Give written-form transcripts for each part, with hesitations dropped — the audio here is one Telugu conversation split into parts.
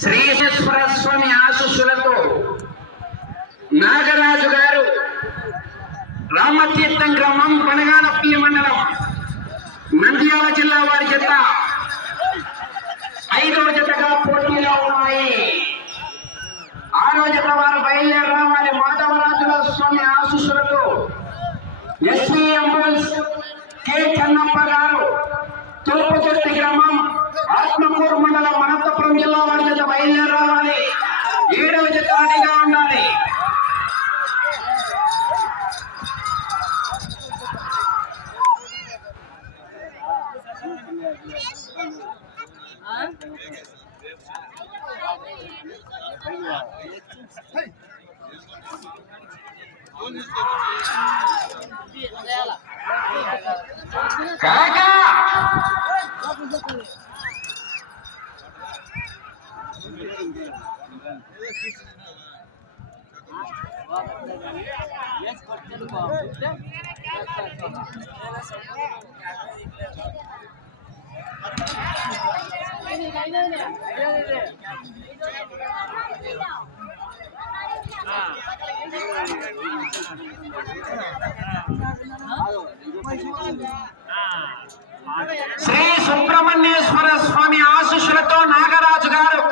శ్రీశ్వర స్వామి ఆశీస్సులతో నాగరాజు గారు రామతీర్థం గ్రామం పనగానపల్లి మండలం నంద్యాల జిల్లా వారి జత 5వ జతగా పోటీలో ఉన్నాయి. 6వ జత వారు బయలుదేరి రావాలి. మాధవరాజుల స్వామి ఆశీస్సులతో ఎస్వి అంబులెన్స్ కె కన్నప్ప గారు తూర్పుతుర్తి గ్రామం ఆత్మకూరు మండలం అనంతపురం జిల్లా వారి జత బయలుదేరి రావాలి. 7వ జత రెడీగా ఉండాలి. కాకా శ్రీ సుబ్రహ్మణ్యేశ్వర స్వామి ఆశీస్సులతో నాగరాజు గారు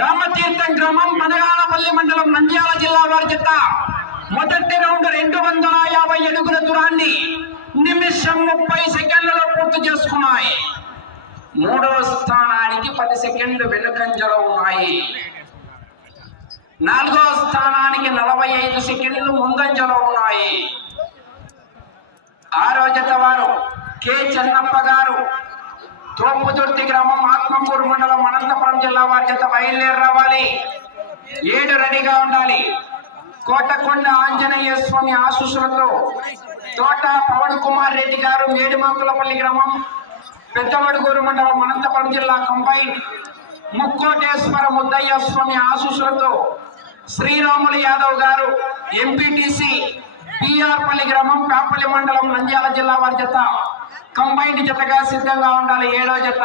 రామతీర్థం గ్రామం పనగానపల్లి మండలం నంద్యాల జిల్లా వారి జత మొదటి రౌండ్ 250 అడుగుల దూరాన్ని నిమిషం 30 సెకండ్లలో పూర్తి చేసుకున్నాయి. 3వ స్థానానికి 10 సెకండ్లు వెనుకంజలో ఉన్నాయి. 4వ స్థానానికి 45 సెకండ్లు ముందంజలో ఉన్నాయి. 6వ జత వారు కె చెన్నప్ప గారు తోపుదుర్తి గ్రామం ఆత్మకూరు మండలం అనంతపురం జిల్లా వారి జత బయలుదేరి రావాలి. 7 రెడీగా ఉండాలి. కోటకొండ ఆంజనేయ స్వామి ఆశీస్సులతో తోట పవన్ కుమార్ రెడ్డి గారు మేడిమాకులపల్లి గ్రామం పెద్దమడుగూరు మండలం అనంతపురం జిల్లా కంబైన్ ముక్కోటేశ్వర ముద్దయ్య స్వామి ఆశీస్సులతో శ్రీరాములు యాదవ్ గారు ఎంపీటీసీ పిఆర్పల్లి గ్రామం కాపల్లి మండలం నంద్యాల జిల్లా వారి జత కంబైన్ జతగా సిద్ధంగా ఉండాలి. 7వ జత